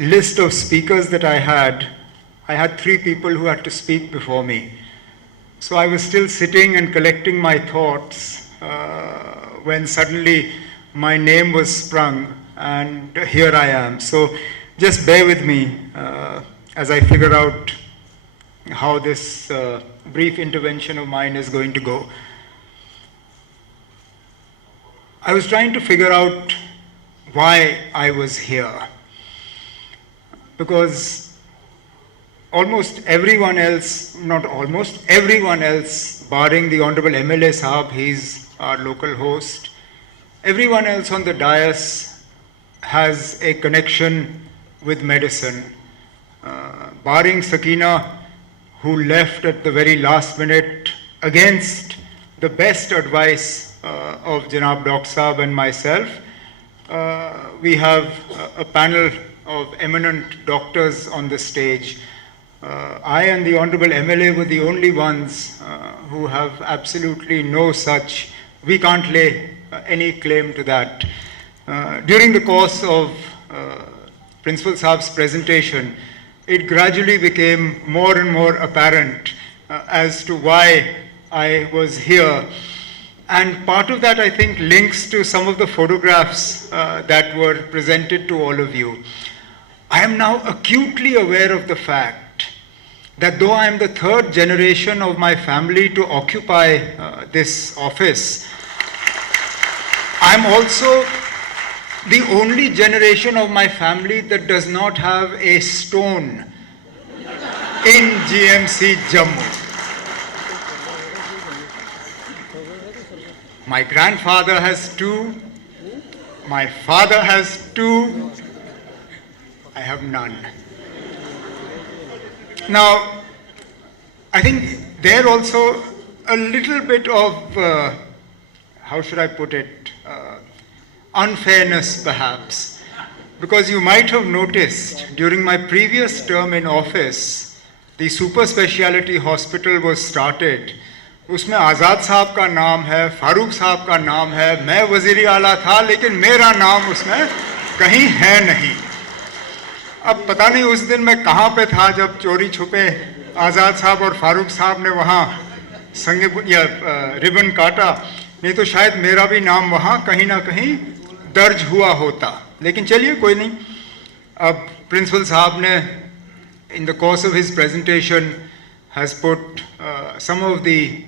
list of speakers that I had 3 people who had to speak before me. So I was still sitting and collecting my thoughts when suddenly my name was sprung, and here I am. So just bear with me as I figure out how this brief intervention of mine is going to go. I was trying to figure out why I was here, because almost everyone else, not almost, everyone else, barring the Honorable MLA Saab, he's our local host, everyone else on the dais has a connection with medicine. Barring Sakina, who left at the very last minute against the best advice of Janab Doc Saab and myself, we have a panel of eminent doctors on the stage. I and the Honorable MLA were the only ones who have absolutely no such, we can't lay any claim to that. During the course of Principal Saab's presentation, it gradually became more and more apparent as to why I was here. And part of that, I think, links to some of the photographs that were presented to all of you. I am now acutely aware of the fact that though I am the 3rd generation of my family to occupy this office, I am also the only generation of my family that does not have a stone in GMC Jammu. My grandfather has 2, my father has 2, I have none. Now, I think there also a little bit of, how should I put it, unfairness perhaps, because you might have noticed during my previous term in office, the super speciality hospital was started. उसमें आज़ाद साहब का नाम है, फारूक साहब का नाम है, मैं वज़ीर आला था, लेकिन मेरा नाम उसमें कहीं है नहीं. अब पता नहीं उस दिन मैं कहाँ पे था जब चोरी छुपे आज़ाद साहब और फारूक साहब ने वहाँ संग या रिबन काटा, नहीं तो शायद मेरा भी नाम वहाँ कहीं ना कहीं दर्ज हुआ होता. लेकिन चलिए कोई नहीं. अब प्रिंसिपल साहब ने in the course of his presentation has put some of the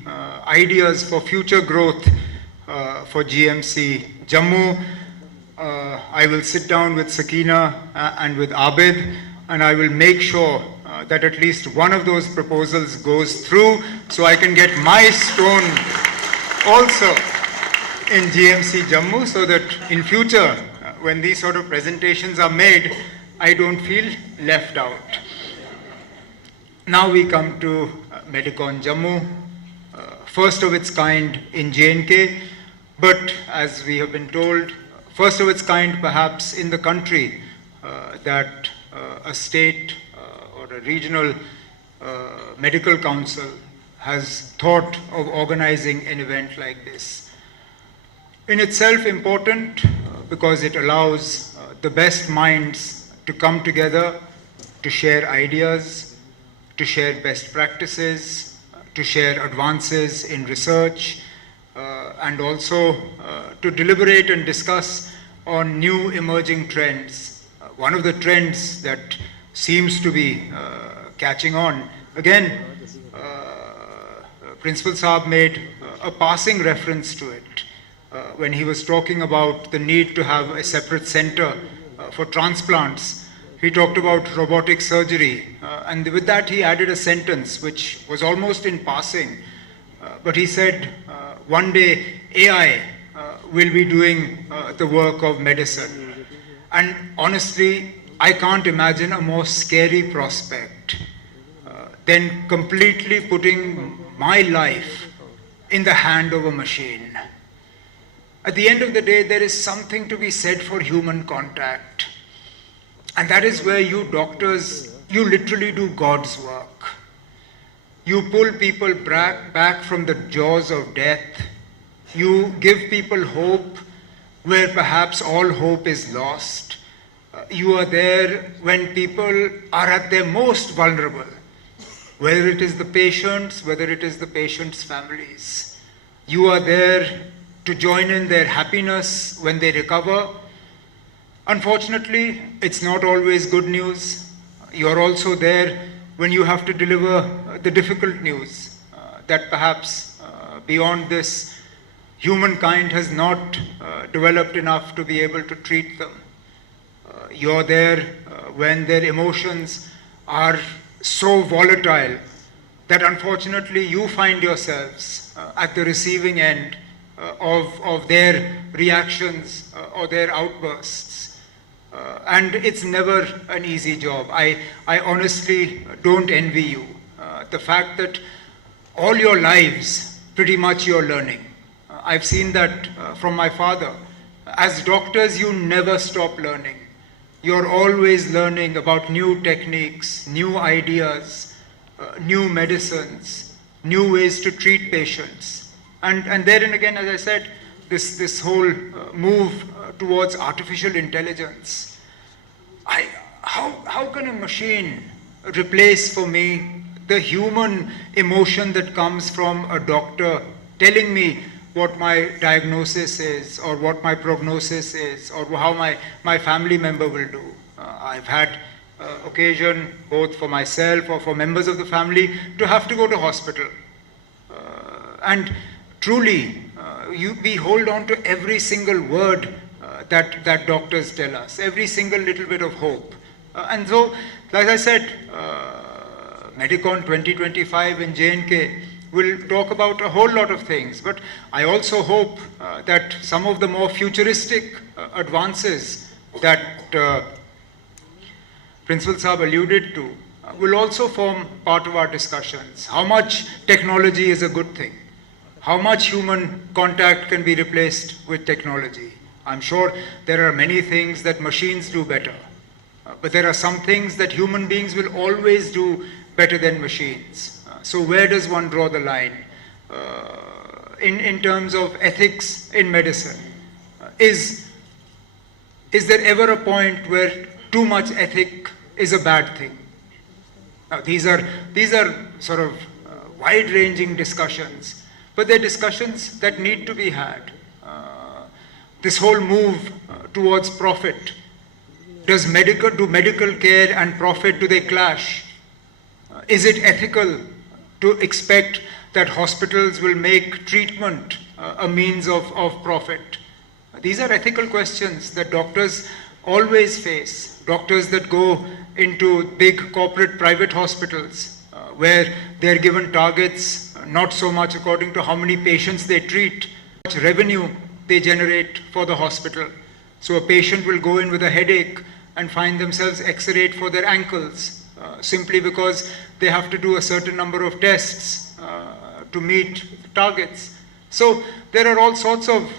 ideas for future growth for GMC Jammu. I will sit down with Sakina and with Abid, and I will make sure that at least one of those proposals goes through, so I can get my stone also in GMC Jammu, so that in future, when these sort of presentations are made, I don't feel left out. Now we come to Medicon Jammu, first of its kind in J&K, but as we have been told, first of its kind perhaps in the country, that a state or a regional medical council has thought of organizing an event like this. In itself important because it allows the best minds to come together, to share ideas, to share best practices, to share advances in research, and also to deliberate and discuss on new emerging trends. One of the trends that seems to be catching on, again, Principal Saab made a passing reference to it when he was talking about the need to have a separate center for transplants. He talked about robotic surgery, and with that he added a sentence which was almost in passing, but he said, one day AI will be doing the work of medicine. And honestly, I can't imagine a more scary prospect than completely putting my life in the hand of a machine. At the end of the day, there is something to be said for human contact. And that is where you doctors, you literally do God's work. You pull people back from the jaws of death. You give people hope where perhaps all hope is lost. You are there when people are at their most vulnerable, whether it is the patients, whether it is the patients' families. You are there to join in their happiness when they recover. Unfortunately, it's not always good news. You're also there when you have to deliver the difficult news that perhaps beyond this, humankind has not developed enough to be able to treat them. You're there when their emotions are so volatile that unfortunately you find yourselves at the receiving end of their reactions or their outbursts. And it's never an easy job. I honestly don't envy you. The fact that all your lives, pretty much you're learning. I've seen that from my father. As doctors, you never stop learning. You're always learning about new techniques, new ideas, new medicines, new ways to treat patients. And therein again, as I said, this whole move towards artificial intelligence. How can a machine replace for me the human emotion that comes from a doctor telling me what my diagnosis is or what my prognosis is or how my family member will do? I've had occasion, both for myself or for members of the family, to have to go to hospital. And truly, we hold on to every single word that doctors tell us, every single little bit of hope. And so, like I said, Medicon 2025 in J&K will talk about a whole lot of things, but I also hope that some of the more futuristic advances that Principal Saab alluded to will also form part of our discussions. How much technology is a good thing? How much human contact can be replaced with technology? I'm sure there are many things that machines do better, but there are some things that human beings will always do better than machines. So where does one draw the line in terms of ethics in medicine? Is there ever a point where too much ethic is a bad thing? Now, these are sort of wide-ranging discussions, but they're discussions that need to be had. This whole move towards profit, do medical care and profit, do they clash? Is it ethical to expect that hospitals will make treatment a means of profit? These are ethical questions that doctors always face. Doctors that go into big corporate private hospitals where they're given targets not so much according to how many patients they treat, how much revenue they generate for the hospital. So a patient will go in with a headache and find themselves x-rayed for their ankles simply because they have to do a certain number of tests to meet targets. So there are all sorts of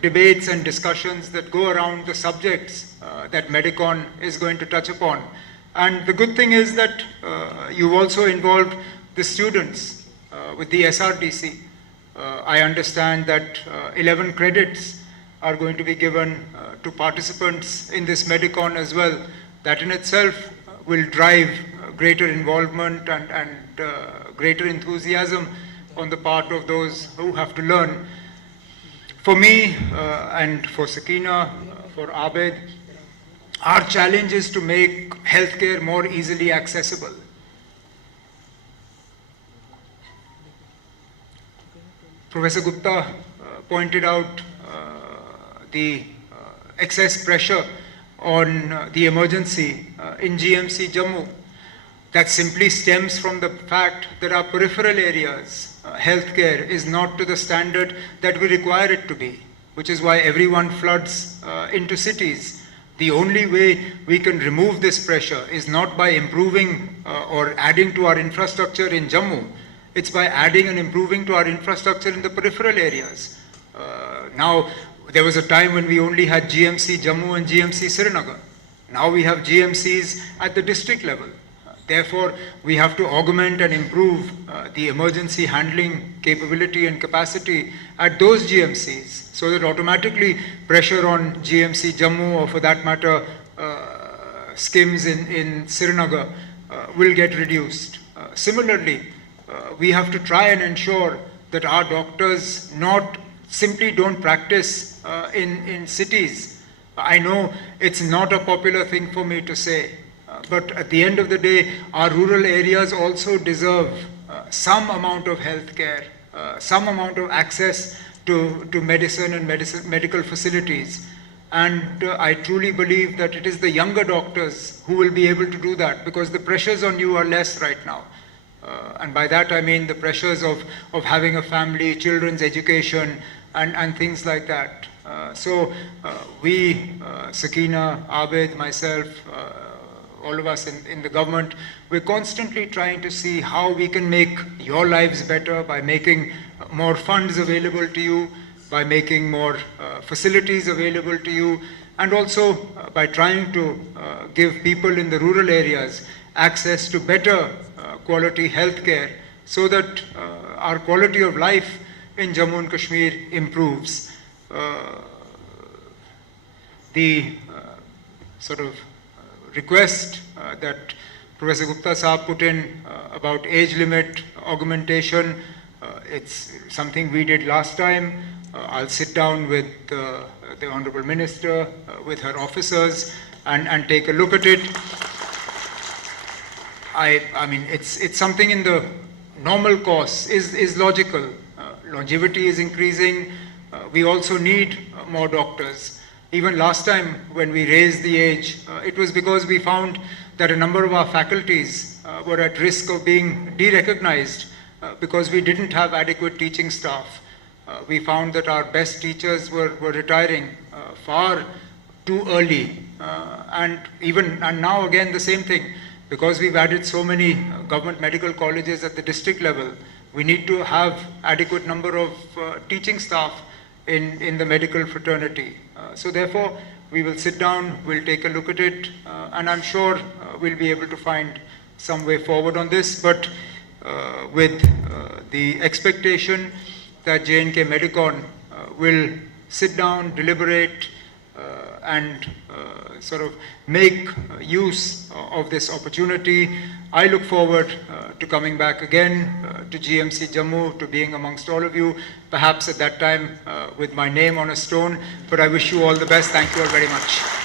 debates and discussions that go around the subjects that Medicon is going to touch upon. And the good thing is that you've also involved the students with the SRDC. I understand that 11 credits are going to be given to participants in this Medicon as well. That in itself will drive greater involvement and greater enthusiasm on the part of those who have to learn. For me and for Sakina, for Abed, our challenge is to make healthcare more easily accessible. Professor Gupta pointed out the excess pressure on the emergency in GMC Jammu. That simply stems from the fact that our peripheral areas, healthcare is not to the standard that we require it to be, which is why everyone floods into cities. The only way we can remove this pressure is not by improving or adding to our infrastructure in Jammu. It's by adding and improving to our infrastructure in the peripheral areas. Now, there was a time when we only had GMC Jammu and GMC Srinagar. Now we have GMCs at the district level. Therefore, we have to augment and improve the emergency handling capability and capacity at those GMCs so that automatically pressure on GMC Jammu, or for that matter skims in Srinagar will get reduced. Similarly, we have to try and ensure that our doctors not simply don't practice in cities. I know it's not a popular thing for me to say, but at the end of the day, our rural areas also deserve some amount of health care, some amount of access to medicine and medical facilities. And I truly believe that it is the younger doctors who will be able to do that, because the pressures on you are less right now. And by that I mean the pressures of having a family, children's education, and things like that. So we, Sakina, Abid, myself, all of us in the government, we're constantly trying to see how we can make your lives better by making more funds available to you, by making more facilities available to you, and also by trying to give people in the rural areas access to better quality health care, so that our quality of life in Jammu and Kashmir improves. The sort of request that Professor Gupta Saab put in about age limit augmentation, it's something we did last time. I'll sit down with the Honorable Minister, with her officers, and take a look at it. I mean, it's something in the normal course is logical. Longevity is increasing. We also need more doctors. Even last time when we raised the age, it was because we found that a number of our faculties were at risk of being de-recognized because we didn't have adequate teaching staff. We found that our best teachers were retiring far too early. And now again the same thing. Because we've added so many government medical colleges at the district level, we need to have adequate number of teaching staff in the medical fraternity. So therefore, we will sit down, we'll take a look at it, and I'm sure we'll be able to find some way forward on this, but with the expectation that J&K Medicon will sit down, deliberate, and sort of make use of this opportunity. I look forward to coming back again to GMC Jammu, to being amongst all of you, perhaps at that time with my name on a stone, but I wish you all the best. Thank you all very much.